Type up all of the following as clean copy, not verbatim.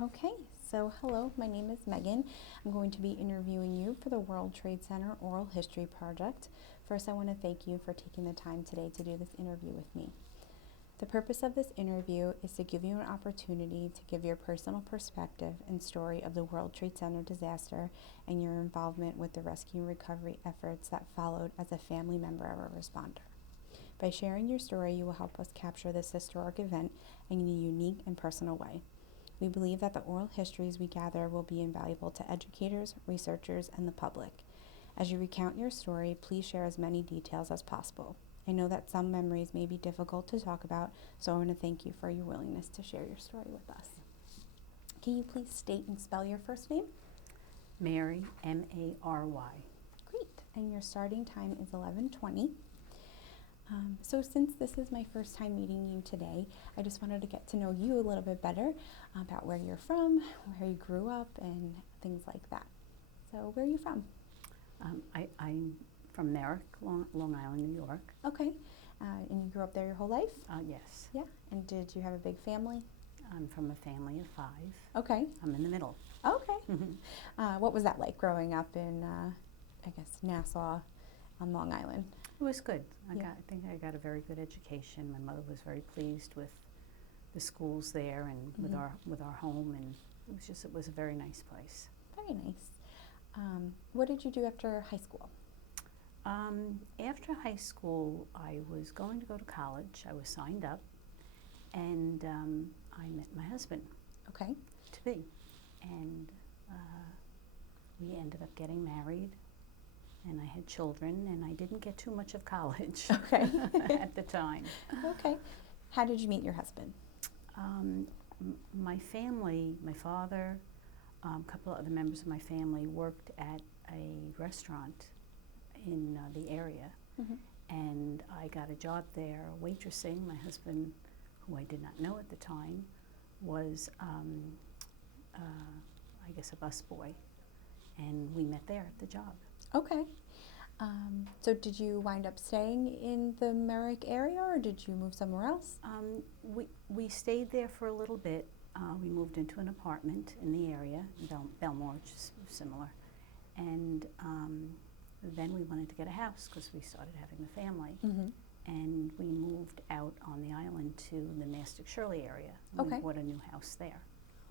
Okay, so hello, my name is Megan. I'm going to be interviewing you for the World Trade Center Oral History Project. First, I want to thank you for taking the time today to do this interview with me. The purpose of this interview is to give you an opportunity to give your personal perspective and story of the World Trade Center disaster and your involvement with the rescue and recovery efforts that followed as a family member of a responder. By sharing your story, you will help us capture this historic event in a unique and personal way. We believe that the oral histories we gather will be invaluable to educators, researchers, and the public. As you recount your story, please share as many details as possible. I know that some memories may be difficult to talk about, so I want to thank you for your willingness to share your story with us. Can you please state and spell your first name? Mary, M-A-R-Y. Great. And your starting time is 11:20. So since this is my first time meeting you today, I just wanted to get to know you a little bit better about where you're from, where you grew up, and things like that. So where are you from? I'm from Merrick, Long Island, New York. Okay. And you grew up there your whole life? Yes. Yeah. And did you have a big family? I'm from a family of 5. Okay. I'm in the middle. Okay. What was that like growing up in, Nassau on Long Island? It was good. I Yeah. think I got a very good education. My mother was very pleased with the schools there and with our home, and it was a very nice place. Very nice. What did you do after high school? After high school, I was going to go to college. I was signed up, and I met my husband Okay. to be, and we ended up getting married, and I had children, and I didn't get too much of college Okay. at the time. Okay. How did you meet your husband? My family, my father, a couple of other members of my family worked at a restaurant in the area, and I got a job there waitressing. My husband, who I did not know at the time, was I guess a busboy, and we met there at the job. Okay. So did you wind up staying in the Merrick area, or did you move somewhere else? We stayed there for a little bit. We moved into an apartment in the area, Belmore, which is similar, and then we wanted to get a house because we started having a family, and we moved out on the island to the Mastic Shirley area. Okay. We bought a new house there.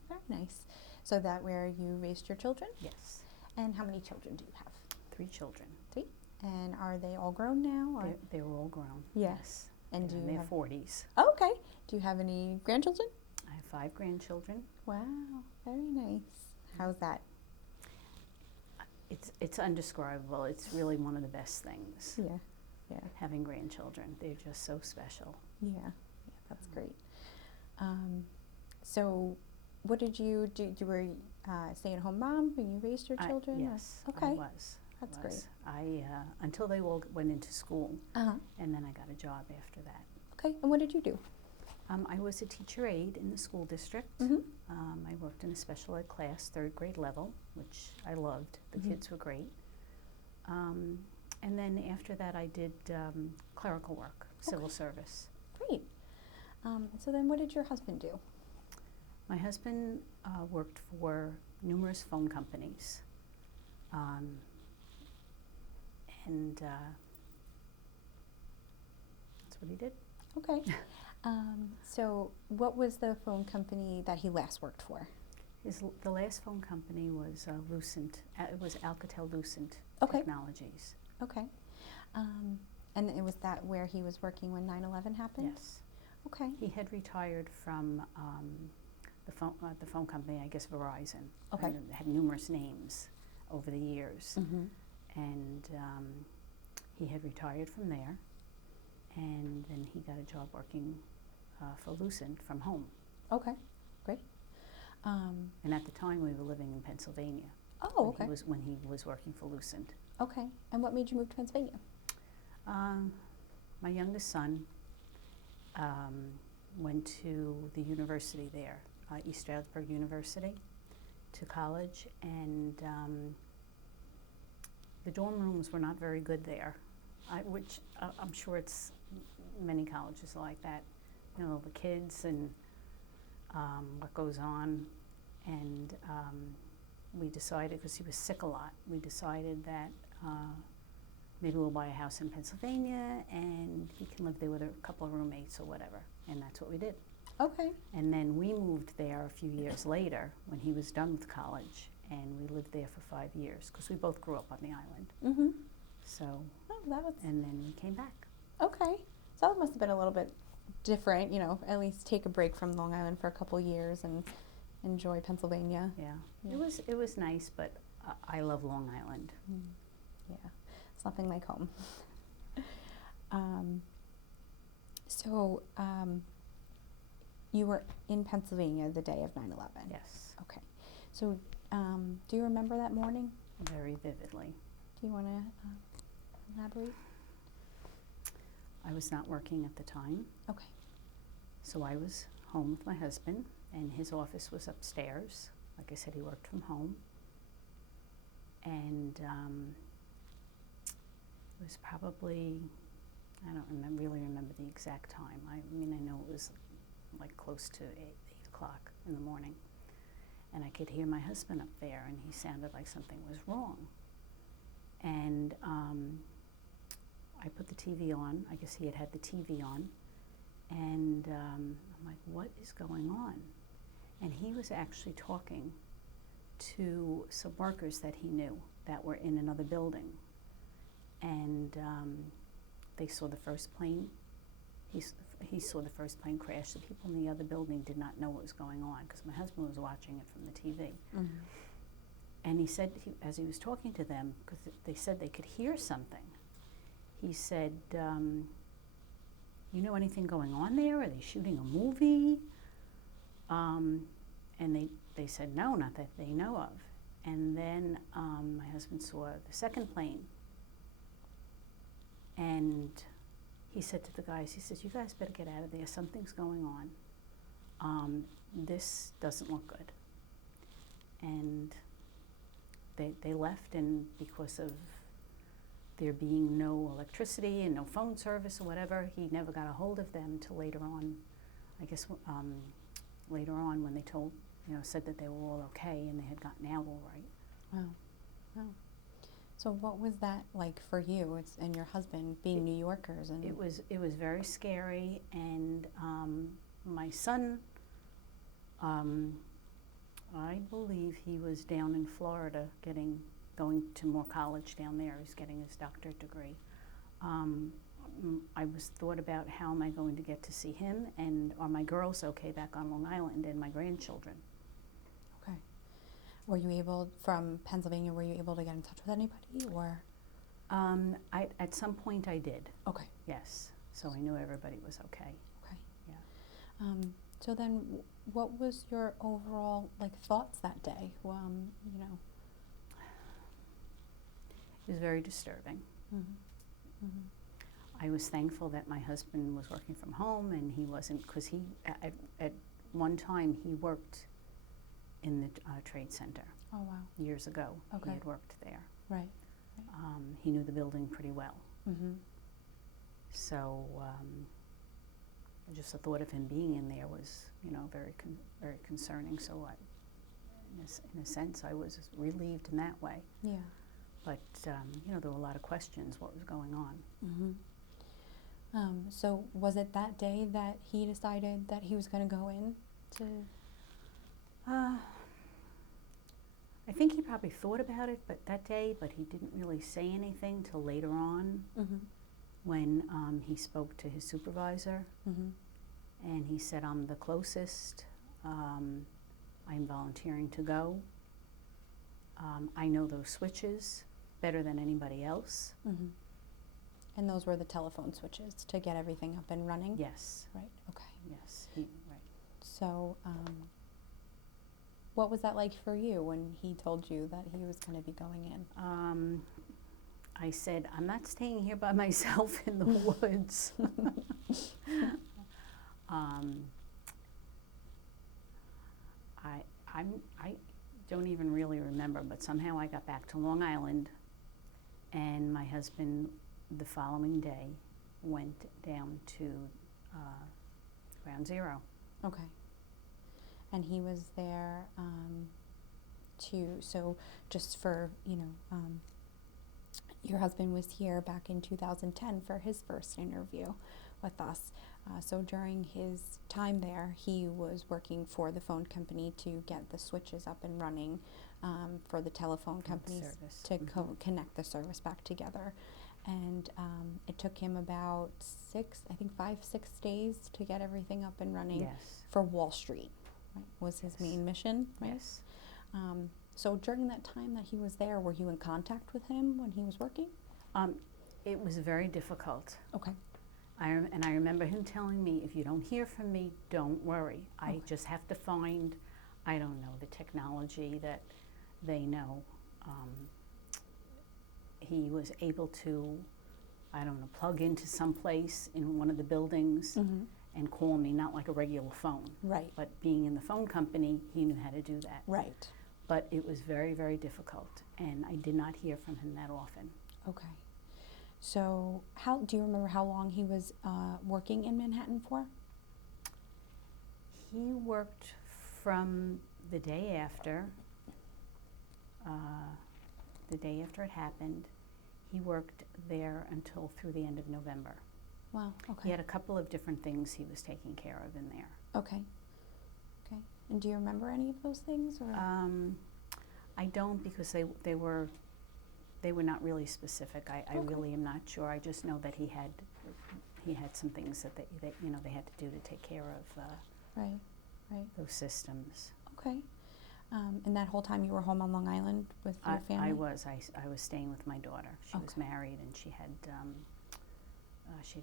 Very nice. So that where you raised your children? Yes. And how many children do you have? 3 children. 3. And are they all grown now? Or? They were all grown. Yes. And do in you their have 40s. Oh, okay. Do you have any grandchildren? I have 5 grandchildren. Wow. Very nice. How's that? It's undescribable. It's really one of the best things. Yeah. Yeah. Having grandchildren, they're just so special. Yeah. Yeah. That's great. So, what did you do? You were stay-at-home mom when you raised your children? Yes, Okay. I was. That's great. I until they all went into school, Uh-huh. and then I got a job after that. Okay. And what did you do? I was a teacher aide in the school district. I worked in a special ed class, 3rd grade level, which I loved. The kids were great. And then after that, I did clerical work, civil service. Great. So then what did your husband do? My husband worked for numerous phone companies, and that's what he did. Okay. So what was the phone company that he last worked for? The last phone company was Lucent. It was Alcatel-Lucent Okay. Technologies. Okay. And it was that where he was working when 9/11 happened? Yes. Okay. He had retired from the phone company, I guess Verizon. Okay. And it had numerous names over the years. And he had retired from there, and then he got a job working for Lucent from home. Okay. Great. And at the time, we were living in Pennsylvania. Oh, okay. When he was working for Lucent. Okay. And what made you move to Pennsylvania? My youngest son went to the university there, East Stroudsburg University, to college, and the dorm rooms were not very good there, which I'm sure it's many colleges are like that. You know, the kids and what goes on And we decided, because he was sick a lot, we decided that maybe we'll buy a house in Pennsylvania and he can live there with a couple of roommates or whatever. And that's what we did. Okay. And then we moved there a few years later when he was done with college, and we lived there for 5 years because we both grew up on the island. Mm-hmm. So, that was and then we came back. okay. So that must have been a little bit different, you know, at least take a break from Long Island for a couple years and enjoy Pennsylvania. Yeah, Yeah. it was nice, but I love Long Island. Yeah, it's nothing like home. So you were in Pennsylvania the day of 9/11. Yes, Okay. So do you remember that morning? very vividly. Do you want to elaborate? I was not working at the time, Okay. so I was home with my husband, and his office was upstairs. Like I said, he worked from home. And it was probably, I don't really remember the exact time. I mean, I know it was like close to 8 o'clock in the morning. And I could hear my husband up there, and he sounded like something was wrong. And I put the TV on. I guess he had the TV on. And I'm like, what is going on? And he was actually talking to some workers that he knew that were in another building. And they saw the first plane. He saw the first plane crash. The people in the other building did not know what was going on because my husband was watching it from the TV. Mm-hmm. And he said, as he was talking to them, because they said they could hear something, he said, you know anything going on there? Are they shooting a movie? And they said, no, not that they know of. And then my husband saw the second plane. And he said to the guys, he says, you guys better get out of there. Something's going on. This doesn't look good. And they left, and because of there being no electricity and no phone service or whatever, he never got a hold of them till later on. I guess later on when they said that they were all okay and they had gotten out all right. Wow. Wow. So what was that like for you and your husband being New Yorkers? And It was very scary, and my son, I believe he was down in Florida going to more college down there. He's getting his doctorate degree. I was thought about how am I going to get to see him, and are my girls okay back on Long Island, and my grandchildren. Okay. Were you able, from Pennsylvania, were you able to get in touch with anybody, or? At some point I did, Okay. yes. So I knew everybody was okay. Okay. Yeah. So then, what was your overall thoughts that day? You know. It was very disturbing. Mm-hmm. Mm-hmm. I was thankful that my husband was working from home and he wasn't, because he, at one time, he worked in the trade center. Oh, wow. Years ago. Okay. He had worked there. Right. He knew the building pretty well. Mm-hmm. So just the thought of him being in there was, very concerning. So in a sense, I was relieved in that way. Yeah. But, there were a lot of questions what was going on. Mm-hmm. So was it that day that he decided that he was going to go in to? I think he probably thought about it that day, but he didn't really say anything till later on Mm-hmm. when he spoke to his supervisor. Mm-hmm. And he said, I'm the closest. I'm volunteering to go. I know those switches better than anybody else. Mm-hmm. And those were the telephone switches to get everything up and running? Yes. Right, okay. Yes, right. So, what was that like for you when he told you that he was going to be going in? I said, I'm not staying here by myself in the woods. I don't even really remember, but somehow I got back to Long Island, and my husband, the following day, went down to Ground Zero. Okay. and he was there so just for, your husband was here back in 2010 for his first interview with us. So during his time there, he was working for the phone company to get the switches up and running for the telephone companies to connect the service back together. And it took him about 5-6 days to get everything up and running for Wall Street, right, was his main mission, right? Yes. So during that time that he was there, were you in contact with him when he was working? It was very difficult. Okay. And I remember him telling me, if you don't hear from me, don't worry. I just have to find, I don't know, the technology that they know. He was able to, I don't know, plug into some place in one of the buildings and call me, not like a regular phone. Right. But being in the phone company, he knew how to do that. Right. But it was very, very difficult, and I did not hear from him that often. Okay. So do you remember how long he was working in Manhattan for? He worked from the day after it happened. He worked there until through the end of November. Wow, okay. He had a couple of different things he was taking care of in there. Okay. Okay. And do you remember any of those things? Or? I don't, because they were not really specific. I really am not sure. I just know that he had some things that they had to do to take care of right. those systems. Okay. And that whole time you were home on Long Island with your family? I was staying with my daughter. She was married, and she had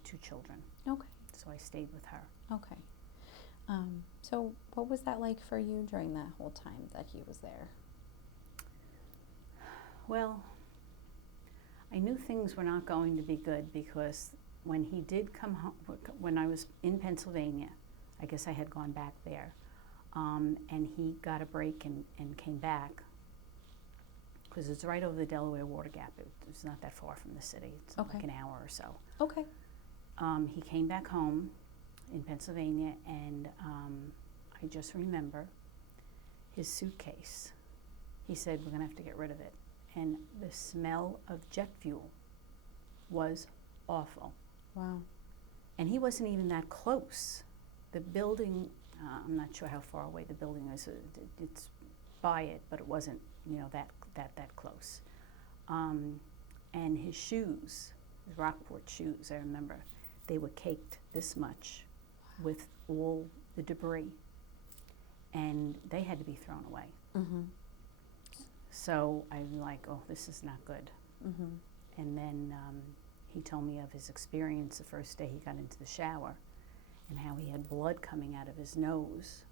2 children. Okay. So I stayed with her. Okay. So what was that like for you during that whole time that he was there? Well, I knew things were not going to be good, because when he did come home, when I was in Pennsylvania, I guess I had gone back there, and he got a break and came back, because it's right over the Delaware Water Gap. It's not that far from the city. It's like an hour or so. Okay. He came back home in Pennsylvania, and I just remember his suitcase. He said, we're going to have to get rid of it. And the smell of jet fuel was awful. Wow. And he wasn't even that close. The building, I'm not sure how far away the building is. It's by it, but it wasn't, that close. And his shoes, his Rockport shoes, I remember, they were caked this much with all the debris, and they had to be thrown away. Mm-hmm. So I'm like, oh, this is not good. Mm-hmm. And then he told me of his experience the first day he got into the shower, and how he had blood coming out of his nose.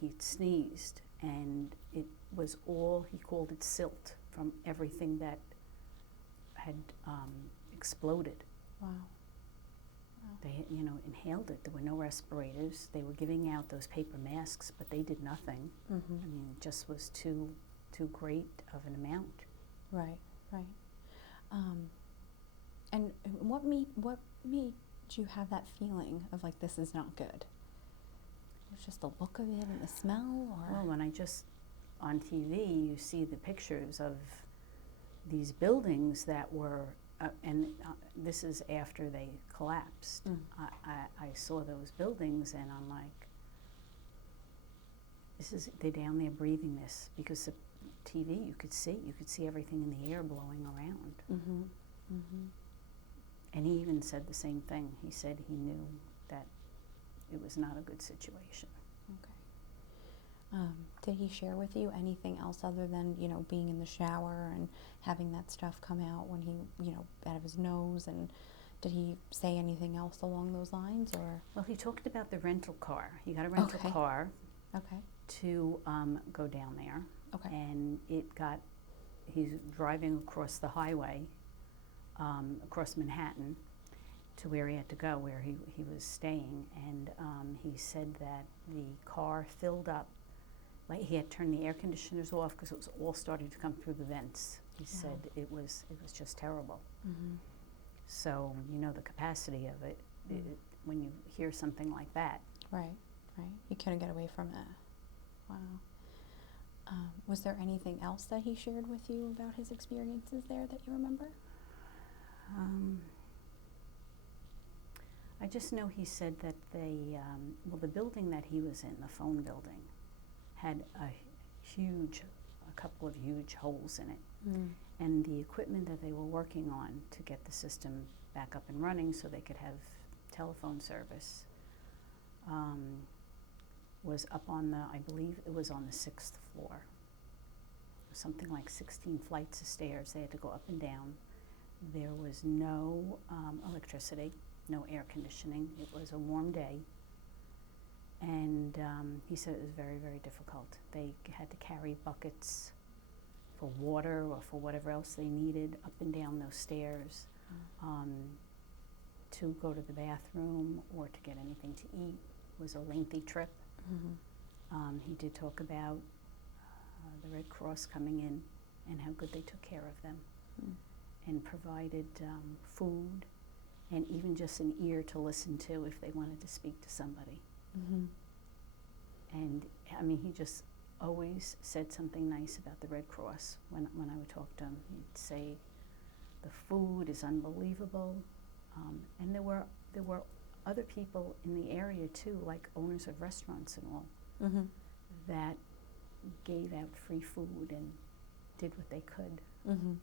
He'd sneezed, and it was all, he called it silt, from everything that had exploded. Wow. They, inhaled it. There were no respirators. They were giving out those paper masks, but they did nothing. Mm-hmm. I mean, it just was too great of an amount. Right. And what made you have that feeling of like, this is not good? It was just the look of it and the smell, or? Well, when on TV, you see the pictures of these buildings that were, this is after they collapsed. Mm. I saw those buildings, and I'm like, they're down there breathing this, because the TV, you could see everything in the air blowing around. Mm-hmm. Mm-hmm. And he even said the same thing. He said he knew that it was not a good situation. Okay. Did he share with you anything else other than, being in the shower and having that stuff come out when he, out of his nose? And did he say anything else along those lines, or? Well, he talked about the rental car. He got a rental car to go down there. Okay. And he's driving across the highway, across Manhattan, to where he had to go, where he was staying. And he said that the car filled up. Like, he had turned the air conditioners off because it was all starting to come through the vents. He said it was just terrible. Mm-hmm. So the capacity of it, when you hear something like that. Right. Right. You couldn't get away from it. Wow. Was there anything else that he shared with you about his experiences there that you remember? I just know he said that the building that he was in, the phone building, had a couple of huge holes in it. Mm. And the equipment that they were working on to get the system back up and running so they could have telephone service was up on I believe it was on the 6th floor. Something like 16 flights of stairs. They had to go up and down. There was no electricity, no air conditioning. It was a warm day. And he said it was very, very difficult. They had to carry buckets for water or for whatever else they needed up and down those stairs to go to the bathroom or to get anything to eat. It was a lengthy trip. Mm-hmm. He did talk about the Red Cross coming in and how good they took care of them and provided food and even just an ear to listen to if they wanted to speak to somebody. Mm-hmm. And I mean, he just always said something nice about the Red Cross when I would talk to him. He'd say the food is unbelievable, and there were other people in the area too, like owners of restaurants and all, Mm-hmm. that gave out free food and did what they could. Mm-hmm.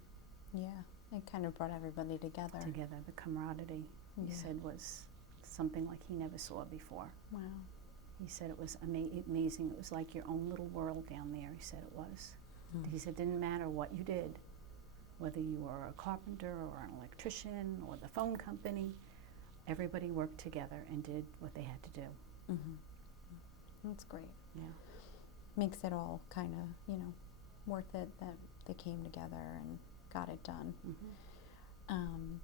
Yeah, it kind of brought everybody together. The camaraderie, he said, was something like he never saw before. Wow. He said it was amazing. It was like your own little world down there, he said it was. Mm-hmm. He said it didn't matter what you did, whether you were a carpenter or an electrician or the phone company, everybody worked together and did what they had to do. Mm-hmm. That's great. Yeah. Makes it all kind of, worth it that they came together and got it done. Mm-hmm.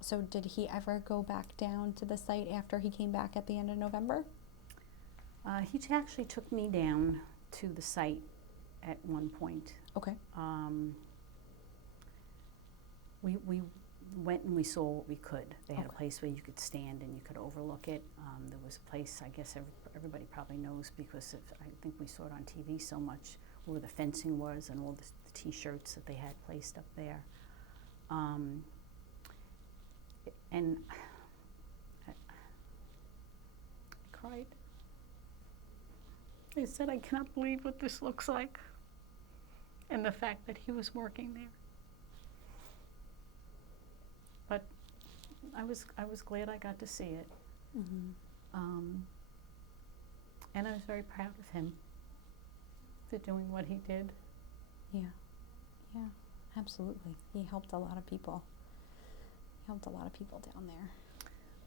So did he ever go back down to the site after he came back at the end of November? He actually took me down to the site at one point. Okay. We went and we saw what we could. They had Okay. a place where you could stand and you could overlook it. There was a place, I guess everybody probably knows because I think we saw it on TV so much, where the fencing was and all the T-shirts that they had placed up there. And I cried. I said, I cannot believe what this looks like and the fact that he was working there. But I was glad I got to see it. Mm-hmm. And I was very proud of him for doing what he did. Yeah. Yeah, absolutely. He helped a lot of people. He helped a lot of people down there.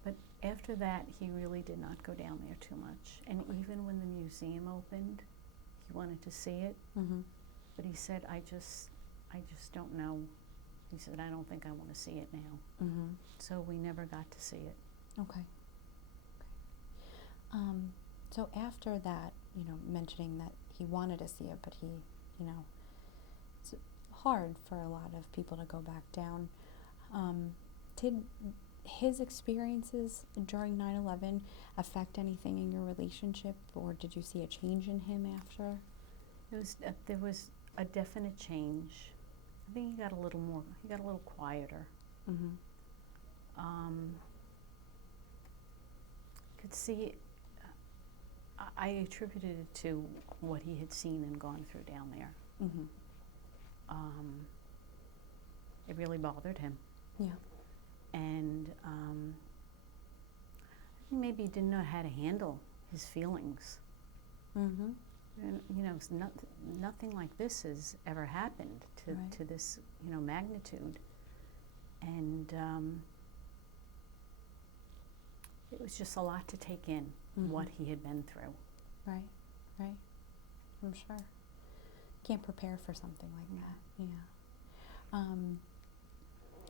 But after that, he really did not go down there too much. And even when the museum opened, he wanted to see it. Mm-hmm. But he said, I just don't know. He said, I don't think I want to see it now. Mm-hmm. So we never got to see it. Okay. So after that, mentioning that he wanted to see it, but he, it's hard for a lot of people to go back down. Did his experiences during 9/11 affect anything in your relationship, or did you see a change in him after? There was a definite change. I think he got a little quieter. Mm-hmm. Could see, I attributed it to what he had seen and gone through down there. Mm-hmm. It really bothered him. Yeah. And I think maybe he didn't know how to handle his feelings. Mm-hmm. And, nothing like this has ever happened to this, magnitude. And it was just a lot to take in, what he had been through. Right. I'm sure. Can't prepare for something like that. Yeah.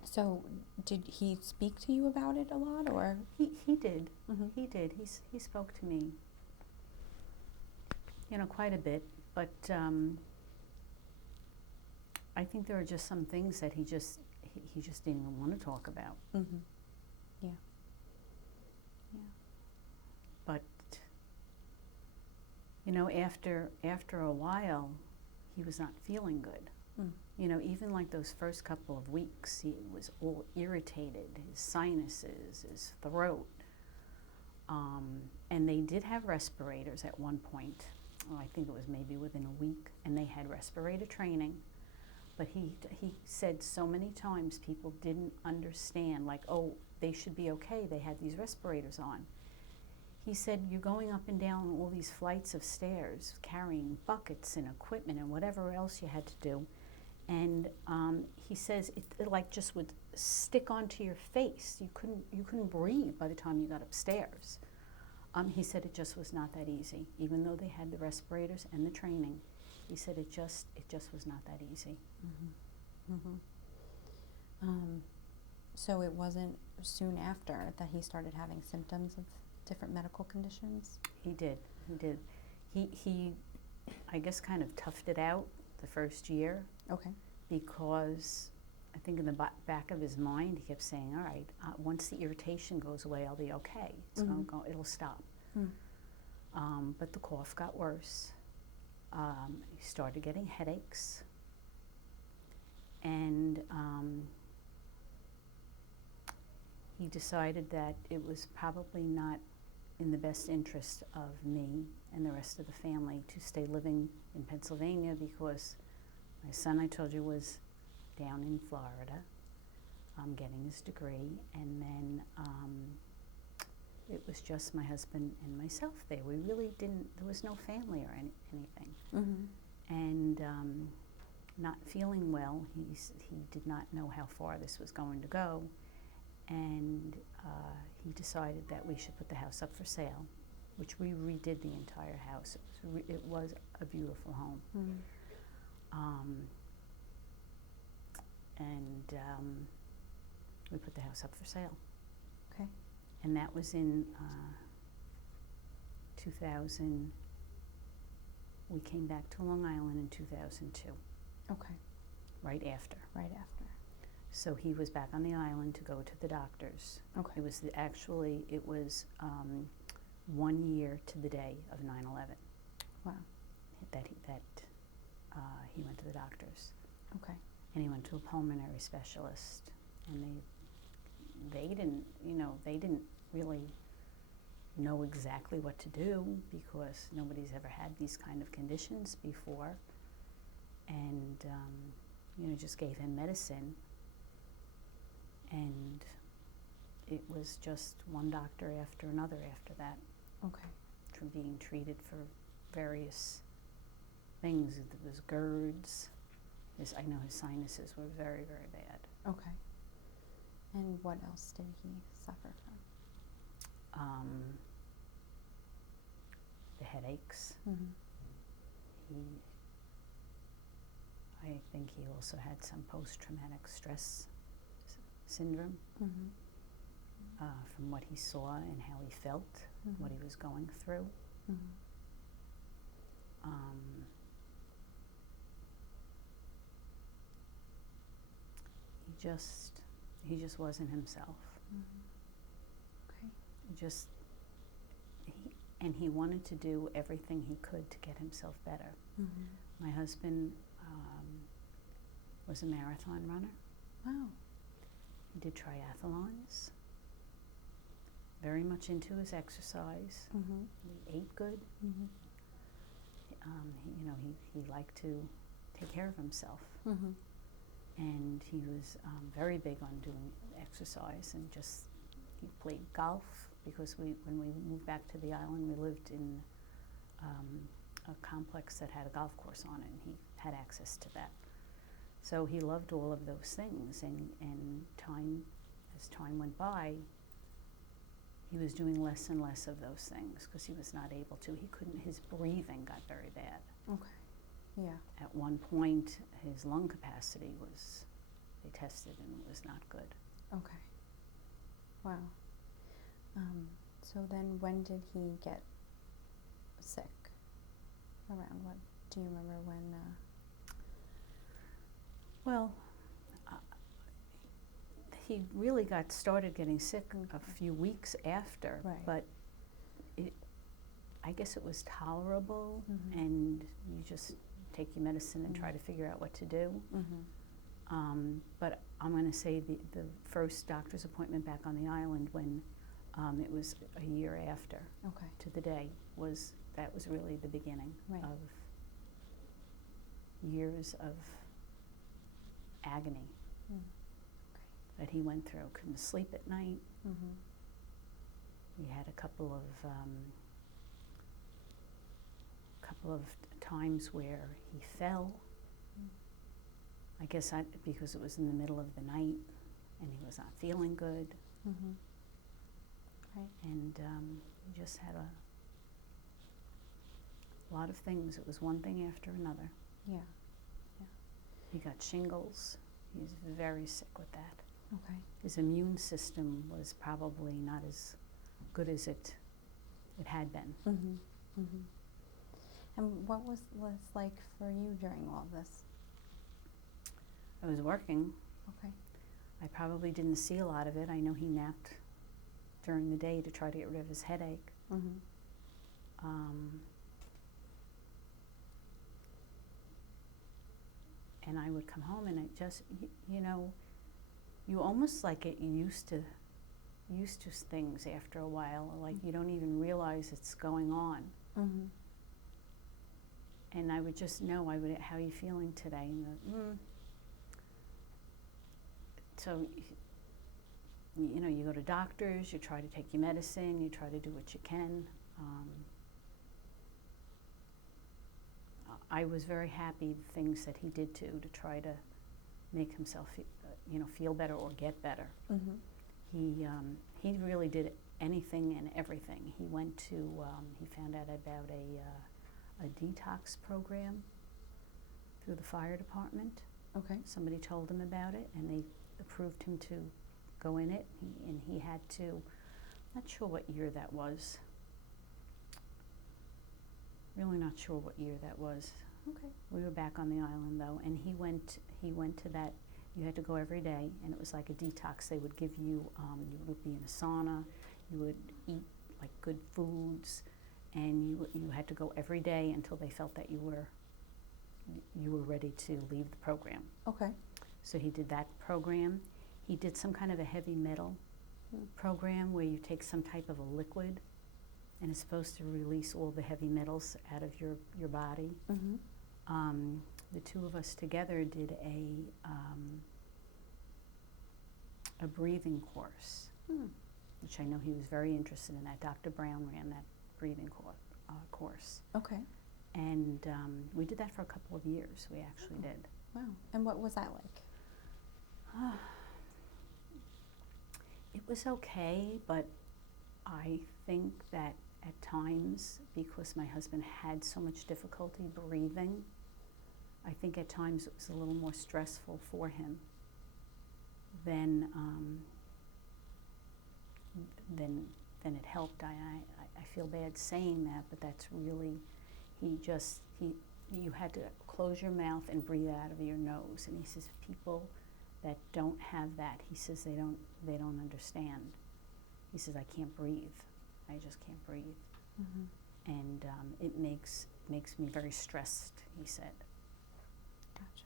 So did he speak to you about it a lot, or? He did. Mm-hmm. He did. He spoke to me, quite a bit. But I think there are just some things that he just didn't even want to talk about. Mm-hmm. Yeah. But You know, after a while, he was not feeling good. Mm. You know, even like those first couple of weeks, he was all irritated, his sinuses, his throat. And they did have respirators at one point. Oh, I think it was maybe within a week, and they had respirator training. But he said so many times people didn't understand, like, oh, they should be okay, they had these respirators on. He said, you're going up and down all these flights of stairs, carrying buckets and equipment and whatever else you had to do. And he says it like just would stick onto your face. You couldn't breathe by the time you got upstairs. He said it just was not that easy, even though they had the respirators and the training. He said it just was not that easy. Mm-hmm. Mm-hmm. So it wasn't soon after that he started having symptoms of different medical conditions? He did. He I guess kind of toughed it out the first year. Okay. Because I think in the back of his mind he kept saying, all right, once the irritation goes away, I'll be okay. So it'll stop. Mm. But the cough got worse. He started getting headaches. And he decided that it was probably not in the best interest of me and the rest of the family to stay living in Pennsylvania, because my son, I told you, was down in Florida getting his degree, and then it was just my husband and myself there. We really didn't, there was no family or anything. Mm-hmm. And not feeling well, he did not know how far this was going to go, and he decided that we should put the house up for sale, which we redid the entire house. It was a beautiful home. Mm-hmm. And we put the house up for sale. Okay. And that was in 2000. We came back to Long Island in 2002. Okay. Right after. Right after. So he was back on the island to go to the doctors. Okay. It was 1 year to the day of 9/11. Wow. That he went to the doctors. Okay. And he went to a pulmonary specialist, and they didn't really know exactly what to do, because nobody's ever had these kind of conditions before, and just gave him medicine, and it was just one doctor after another after that. Okay. From being treated for various things. It was GERDs. I know his sinuses were very, very bad. Okay. And what else did he suffer from? The headaches. Mm-hmm. I think he also had some post-traumatic stress syndrome, Mm-hmm. from what he saw and how he felt, Mm-hmm. what he was going through. Mm-hmm. He just wasn't himself. Mm-hmm. Okay. He wanted to do everything he could to get himself better. Mm-hmm. My husband was a marathon runner. Wow. He did triathlons. Very much into his exercise. Mm-hmm. He ate good. Mm-hmm. He liked to take care of himself. Mm-hmm. And he was very big on doing exercise, and he played golf, because when we moved back to the island, we lived in a complex that had a golf course on it, and he had access to that. So he loved all of those things, and as time went by, he was doing less and less of those things because he was not able to. His breathing got very bad. Okay. Yeah. At one point, his lung capacity they tested, and it was not good. Okay. Wow. So then when did he get sick? Around what? Do you remember when? Well, he really started getting sick a few weeks after, Right. but I guess it was tolerable, Mhm. and you just take your medicine and try to figure out what to do. But I'm going to say the first doctor's appointment back on the island, when it was a year after Okay. to the day, that was really the beginning Right. of years of agony Mm. that he went through. Couldn't sleep at night. Mhm. We had a couple of times where he fell. Mm. I guess because it was in the middle of the night and he was not feeling good, Mhm. Right. and we just had a lot of things. It was one thing after another. Yeah. He got shingles. He's very sick with that. Okay. His immune system was probably not as good as it had been. Mhm. Mhm. And what was this like for you during all this? I was working. Okay. I probably didn't see a lot of it. I know he napped during the day to try to get rid of his headache. Mhm. And I would come home, and it just, you know, you almost like get used to things after a while. Like you don't even realize it's going on. Mhm. And I would just know, how are you feeling today? And so, you know, you go to doctors, you try to take your medicine, you try to do what you can. I was very happy the things that he did to try to make himself, feel better or get better. Mhm. He really did anything and everything. He went to, he found out about a detox program through the fire department. Okay. Somebody told him about it, and they approved him to go in it. And he had to, not sure what year that was. Really not sure what year that was. Okay. We were back on the island though, and he went to that. You had to go every day, and it was like a detox. They would give you, you would be in a sauna, you would eat like good foods, and you had to go every day until they felt that you were ready to leave the program. Okay. So he did that program. He did some kind of a heavy metal program where you take some type of a liquid, and it's supposed to release all the heavy metals out of your body. Mhm. The two of us together did a breathing course, which I know he was very interested in. That Dr. Brown ran that breathing course, Okay. and we did that for a couple of years. We actually did. Wow. And what was that like? It was okay, but I think that at times, because my husband had so much difficulty breathing, I think at times it was a little more stressful for him than it helped. I feel bad saying that, but that's really, you had to close your mouth and breathe out of your nose. And he says people that don't have that, he says they don't understand. He says, I can't breathe. I just can't breathe. Mhm. And it makes me very stressed, he said. Gotcha.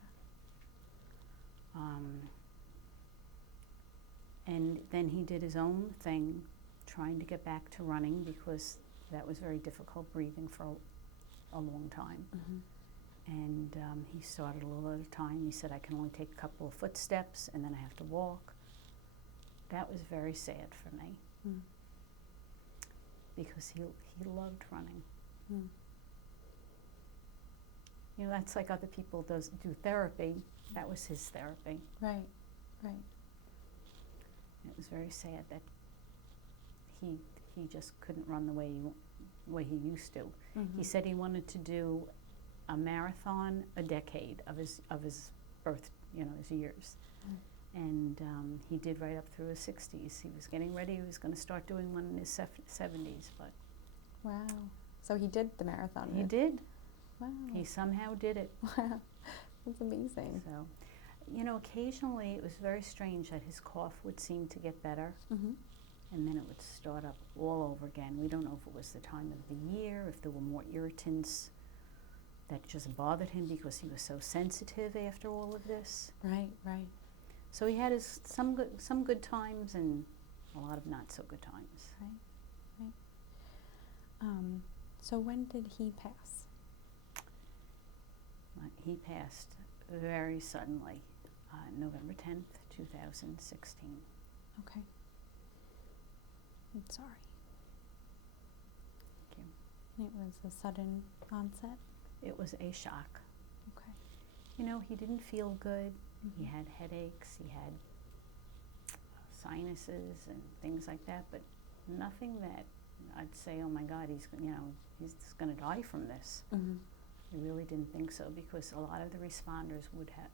And then he did his own thing, trying to get back to running, because that was very difficult breathing for a long time. Mhm. And he started a little at a time. He said, I can only take a couple of footsteps, and then I have to walk. That was very sad for me, Mm. because he loved running. Mm. You know, that's like other people do therapy. That was his therapy. Right. Right. It was very sad that he just couldn't run the way he used to. Mhm. He said he wanted to do a marathon a decade of his birth, his years. Mm. And he did right up through his 60s. He was getting ready. He was going to start doing one in his 70s, but Wow. So he did the marathon. he did. Wow. He somehow did it. Wow. That's amazing. So, occasionally it was very strange that his cough would seem to get better. Mhm. and then it would start up all over again. We don't know if it was the time of the year, if there were more irritants that just bothered him because he was so sensitive after all of this. Right, right. So he had some good times and a lot of not so good times. Right, right. So when did he pass? He passed very suddenly, November 10th, 2016. Okay. I'm sorry. Thank you. It was a sudden onset? It was a shock. Okay. You know, he didn't feel good. Mm-hmm. He had headaches, he had sinuses and things like that, but nothing that I'd say, oh my God, he's going to die from this. Mm-hmm. I really didn't think so, because a lot of the responders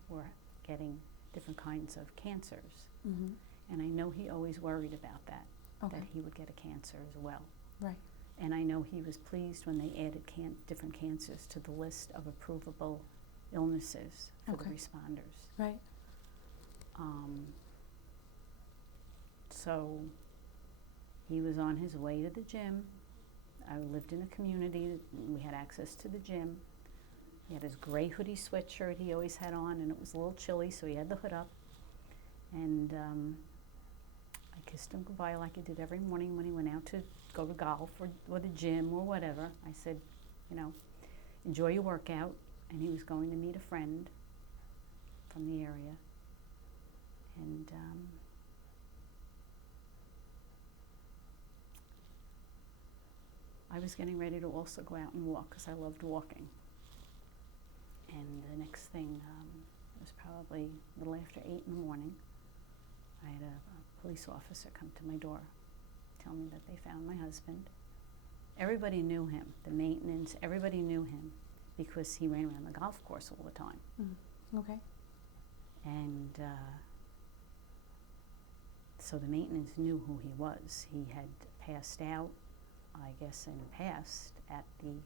were getting different kinds of cancers. Mm-hmm. And I know he always worried about that, Okay. that he would get a cancer as well. Right. And I know he was pleased when they added different cancers to the list of approvable illnesses for Okay. the responders. Right. So he was on his way to the gym. I lived in a community, we had access to the gym. He had his gray hoodie sweatshirt he always had on, and it was a little chilly, so he had the hood up. And I kissed him goodbye like I did every morning when he went out to go to golf or the gym or whatever. I said, you know, enjoy your workout. And he was going to meet a friend from the area. And I was getting ready to also go out and walk, because I loved walking. And the next thing, it was probably a little after 8 in the morning, I had a police officer come to my door, tell me that they found my husband. Everybody knew him, the maintenance, everybody knew him, because he ran around the golf course all the time. Mm-hmm. Okay. And so the maintenance knew who he was. He had passed out, I guess, in the past at the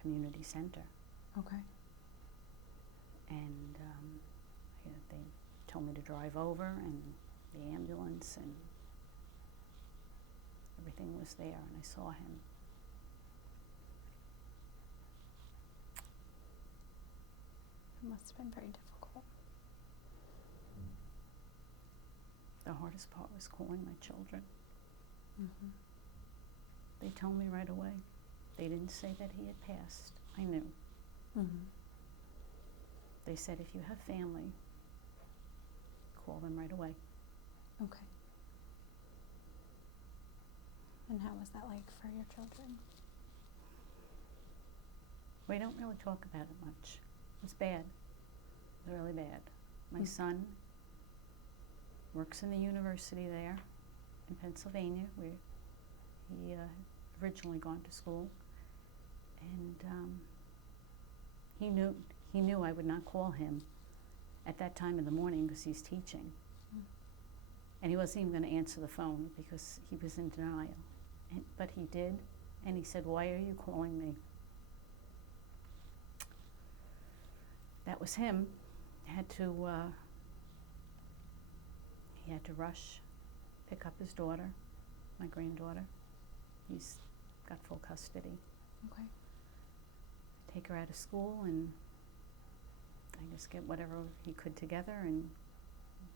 community center. Okay. And they told me to drive over, and the ambulance and everything was there, and I saw him. It must have been very difficult. The hardest part was calling my children. Mm-hmm. They told me right away. They didn't say that he had passed. I knew. Mm-hmm. They said, if you have family, call them right away. Okay. And how was that like for your children? We don't really talk about it much. It was bad. It was really bad. My son works in the university there in Pennsylvania, where he had originally gone to school. And he knew I would not call him at that time of the morning because he's teaching. And he wasn't even going to answer the phone because he was in denial. But he did, and he said, "Why are you calling me?" That was him. He had to rush, pick up his daughter, my granddaughter. He's got full custody. Okay. Take her out of school, and I just get whatever he could together, and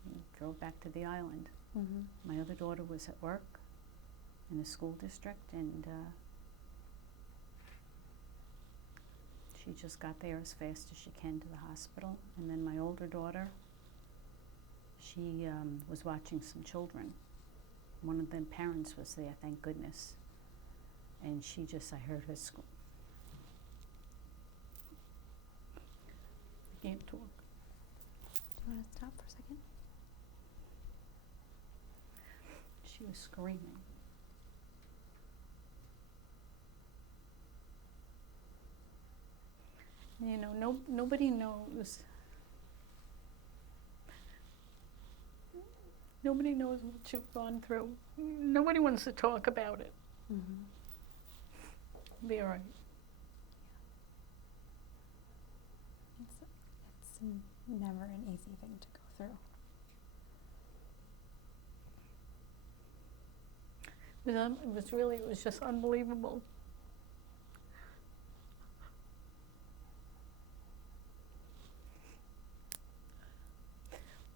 he drove back to the island. Mm-hmm. My other daughter was at work in the school district, and she just got there as fast as she can to the hospital. And then my older daughter, she was watching some children. One of the parents was there, thank goodness. And I heard her scream. I can't talk. Do you want to stop for a second? She was screaming. You know, nobody knows. Nobody knows what you've gone through. Nobody wants to talk about it. Mm-hmm. Be all right. It's never an easy thing to go through. It was just unbelievable.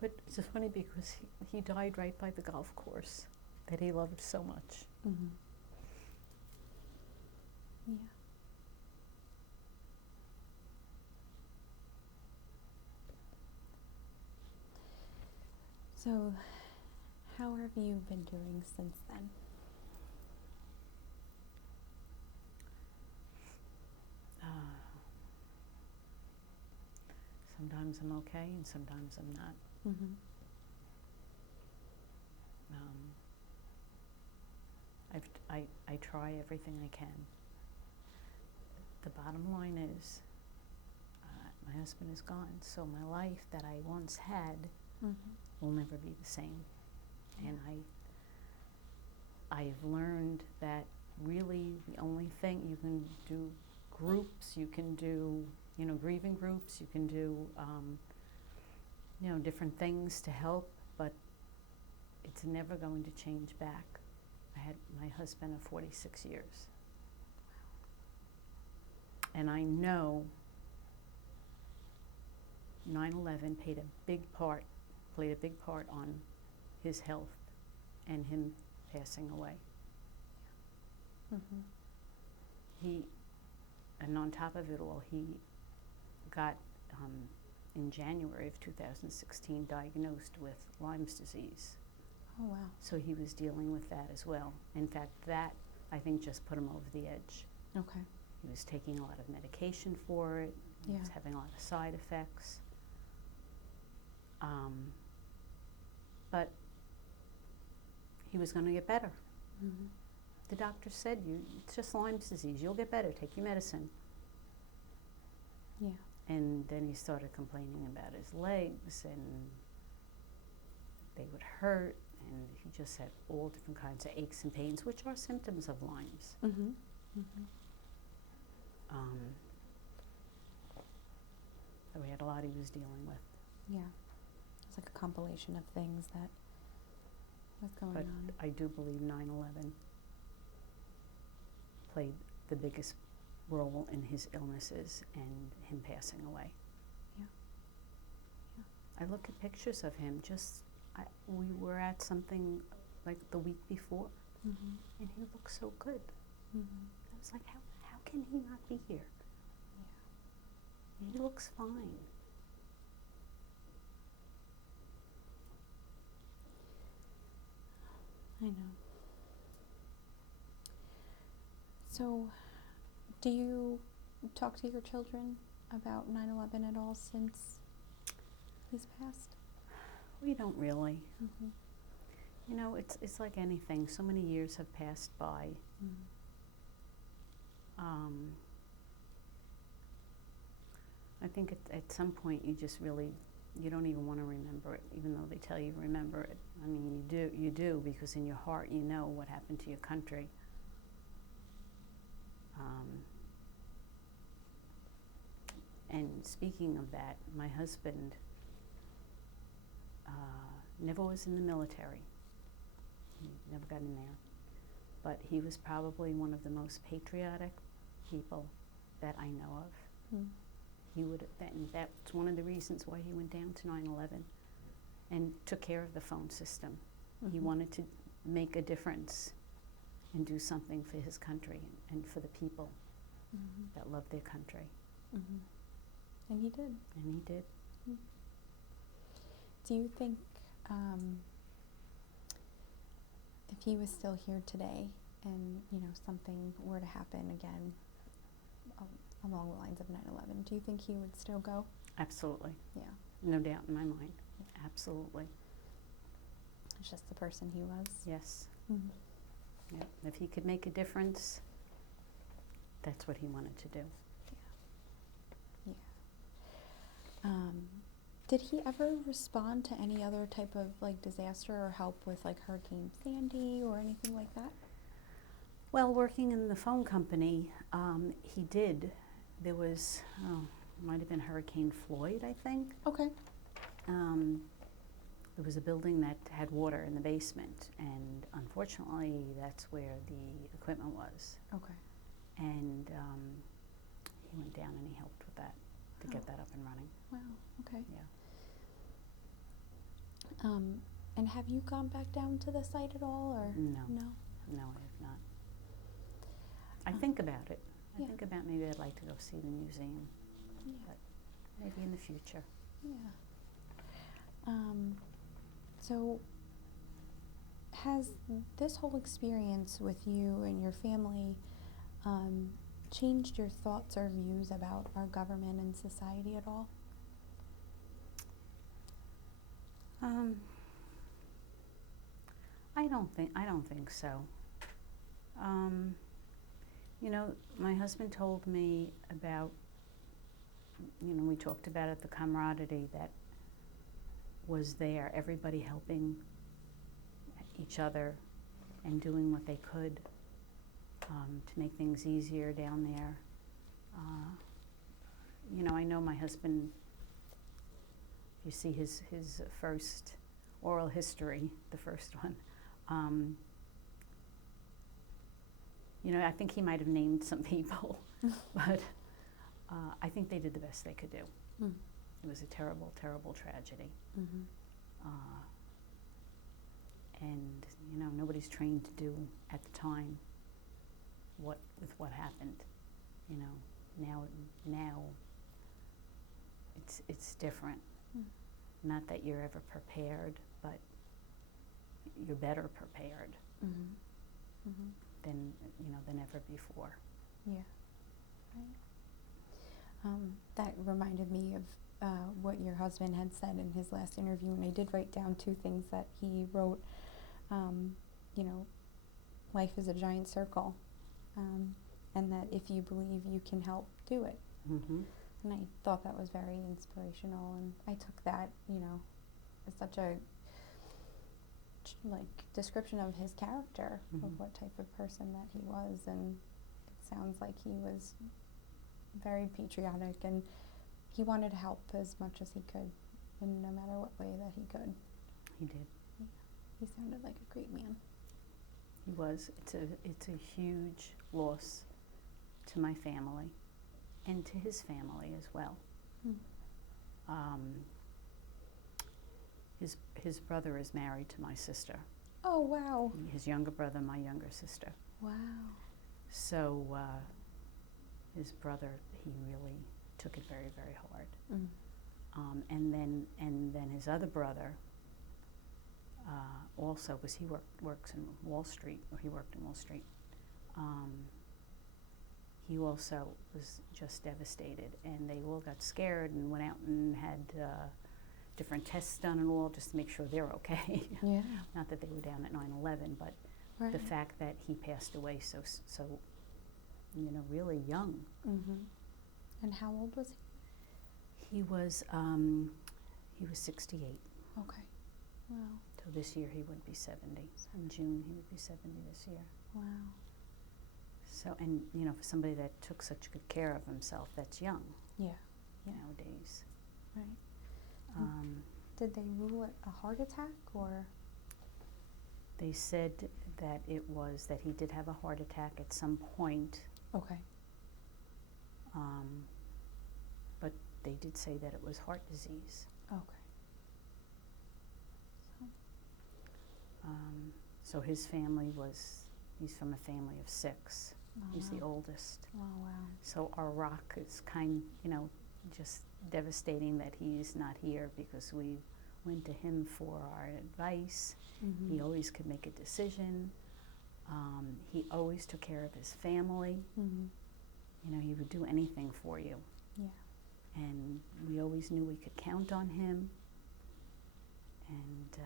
But it's just funny because he died right by the golf course that he loved so much. Mm-hmm. Yeah. So, how have you been doing since then? Sometimes I'm okay and sometimes I'm not. Mm-hmm. I try everything I can. The bottom line is, my husband is gone, so my life that I once had will never be the same. And I've learned that really the only thing you can do, groups, you can do, grieving groups, you can do, different things to help, but it's never going to change back. I had my husband of 46 years. And I know 9/11 played a big part on his health and him passing away. Mm-hmm. And on top of it all, he got, in January of 2016, diagnosed with Lyme's disease. Oh, wow. So he was dealing with that as well. In fact, that, I think, just put him over the edge. Okay. He was taking a lot of medication for it. He Yeah. was having a lot of side effects. But he was going to get better. Mm-hmm. The doctor said, it's just Lyme's disease. You'll get better. Take your medicine. Yeah. And then he started complaining about his legs, and they would hurt, and he just had all different kinds of aches and pains, which are symptoms of Lyme's. Mm-hmm. Mm-hmm. So we had a lot he was dealing with. Yeah. It's like a compilation of things that was going But on. I do believe 9/11 played the biggest role in his illnesses and him passing away. Yeah. I look at pictures of him, we were at something like the week before, Mm-hmm. and he looked so good. Mm-hmm. I was like, how can he not be here? He looks fine. I know. So, do you talk to your children about 9/11 at all since he's passed? We don't really. Mm-hmm. It's like anything. So many years have passed by. Mm-hmm. I think at some point you just really, you don't even want to remember it, even though they tell you to remember it. I mean, you do, because in your heart you know what happened to your country. And speaking of that, my husband never was in the military. He never got in there. But he was probably one of the most patriotic people that I know of. Mm-hmm. That's one of the reasons why he went down to 9/11 and took care of the phone system. Mm-hmm. He wanted to make a difference and do something for his country and for the people Mm-hmm. that love their country. Mm-hmm. And he did. And he did. Mm-hmm. Do you think if he was still here today and, something were to happen again along the lines of 9/11, do you think he would still go? Absolutely. Yeah. No doubt in my mind. Absolutely. It's just the person he was. Yes. Mm-hmm. Yeah. If he could make a difference, that's what he wanted to do. Yeah. Did he ever respond to any other type of disaster or help with Hurricane Sandy or anything like that? Well, working in the phone company, he did. There was, might have been Hurricane Floyd, I think. Okay. there was a building that had water in the basement, and unfortunately, that's where the equipment was. Okay. And he went down and he helped with that to get Oh. that up and running. Wow. Okay. Yeah. And have you gone back down to the site at all, or No, no? no, I have not. I Um, think about it. I yeah. think about maybe I'd like to go see the museum, Yeah. but maybe in the future. Yeah. So, has this whole experience with you and your family changed your thoughts or views about our government and society at all? I don't think so. You know, my husband told me about, you know, we talked about it, the camaraderie that was there, everybody helping each other and doing what they could to make things easier down there. You know, I know my husband, you see his first oral history, the first one, you know, I think he might have named some people, but I think they did the best they could do. Mm. It was a terrible, terrible tragedy. Mm-hmm. And, you know, nobody's trained to do at the time what happened. You know, now it's different. Mm. Not that you're ever prepared, but you're better prepared Mm-hmm. Mm-hmm. than, you know, than ever before. Yeah. Right. That reminded me of what your husband had said in his last interview, and I did write down two things that he wrote. You know, life is a giant circle, and that if you believe you can help, do it. Mm-hmm. And I thought that was very inspirational, and I took that, you know, as such a description of his character, Mm-hmm. of what type of person that he was, and it sounds like he was very patriotic, and he wanted to help as much as he could, in no matter what way that he could. He did. He sounded like a great man. He was. It's a huge loss to my family and to his family as well. Hmm. His brother is married to my sister. Oh, wow. His younger brother, my younger sister. Wow. So his brother, he really took it very, very hard. Mm. And then his other brother, also, because he works in Wall Street, or he worked in Wall Street. He also was just devastated, and they all got scared and went out and had different tests done and all, just to make sure they're okay. Yeah. Not that they were down at 9/11, but Right. the fact that he passed away so you know, really young. Mm-hmm. And how old was he? He was 68. Okay. Wow. So this year he would be 70. In June he would be 70 this year. Wow. So, and you know, for somebody that took such good care of himself, that's young Yeah. nowadays. Right. Did they rule it a heart attack, or? They said that that he did have a heart attack at some point, Okay. but they did say that it was heart disease. Okay. So his family he's from a family of 6. Oh, He's the wow. oldest. Oh, wow. So our rock is you know, just devastating that he's not here, because we went to him for our advice. Mm-hmm. He always could make a decision. He always took care of his family. Mm-hmm. You know, he would do anything for you. Yeah. And we always knew we could count on him. And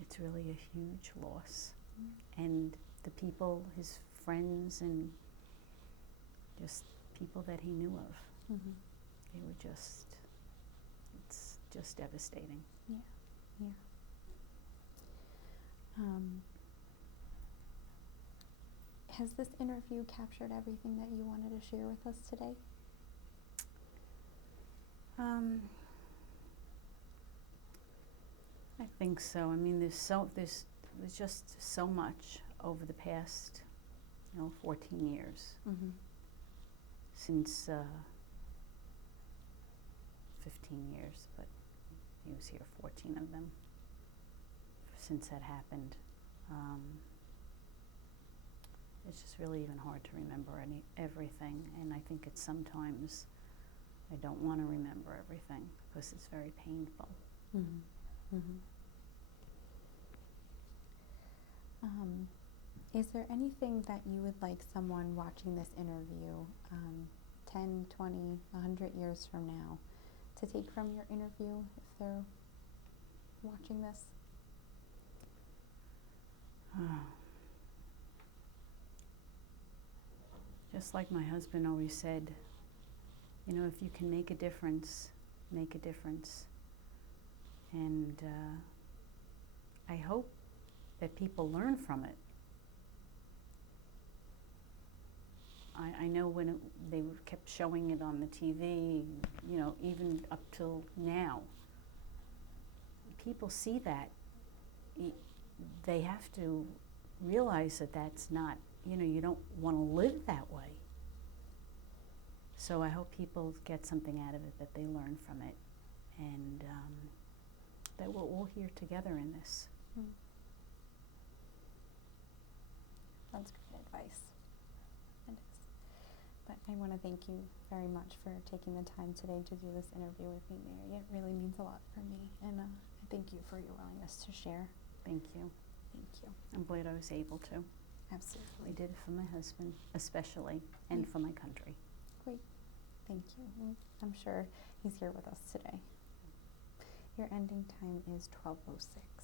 it's really a huge loss. Mm. And the people, his friends, and just people that he knew of, Mm-hmm. they were it's just devastating. Yeah. Yeah. Has this interview captured everything that you wanted to share with us today? I think so. I mean, there's just so much over the past, 14 years Mm-hmm. since 15 years, but he was here 14 of them since that happened. It's just really even hard to remember everything, and I think it's sometimes I don't want to remember everything because it's very painful. Mm-hmm. Mm-hmm. Is there anything that you would like someone watching this interview 10, 20, 100 years from now to take from your interview if they're watching this? Just like my husband always said, if you can make a difference, make a difference. And I hope that people learn from it. I know when they kept showing it on the TV, even up till now, people see that. They have to realize that that's not, you don't want to live that way. So I hope people get something out of it, that they learn from it, and that we're all here together in this. That's great advice. It is. But I want to thank you very much for taking the time today to do this interview with me, Mary. It really means a lot for me, and I thank you for your willingness to share. Thank you. Thank you. I'm glad I was able to. Absolutely. I did it for my husband, especially, and for my country. Great. Thank you. I'm sure he's here with us today. Your ending time is 12:06.